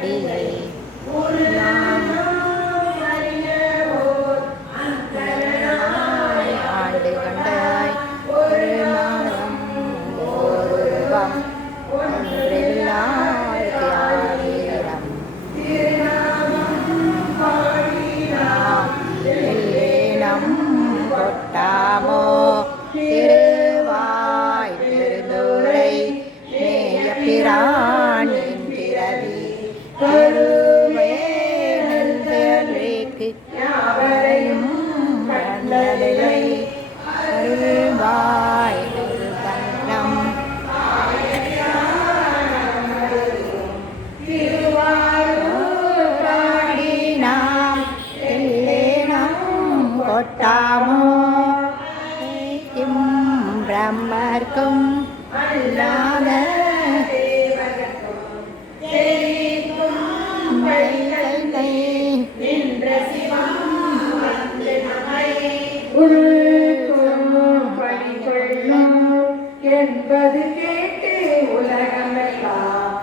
படியை ஆண்டு கண்டாய் ஒரு மாதம் ஓருருவம் ஒன்றில்லார் தியாகீரம் இல்லேனம் கொட்டாமோ திருவாய் பெருந்துரை மேய பிரான் என்றிரவி பெருவேற்கு யாவரையும் வந்தலை அருள்வாய் தன்னம் திருவாரூராடி நாம் இல்லேனம் கொட்டாமோ பிரம்மர்க்கும் அல்லாத என்பது கேட்டு உலகமெல்லாம்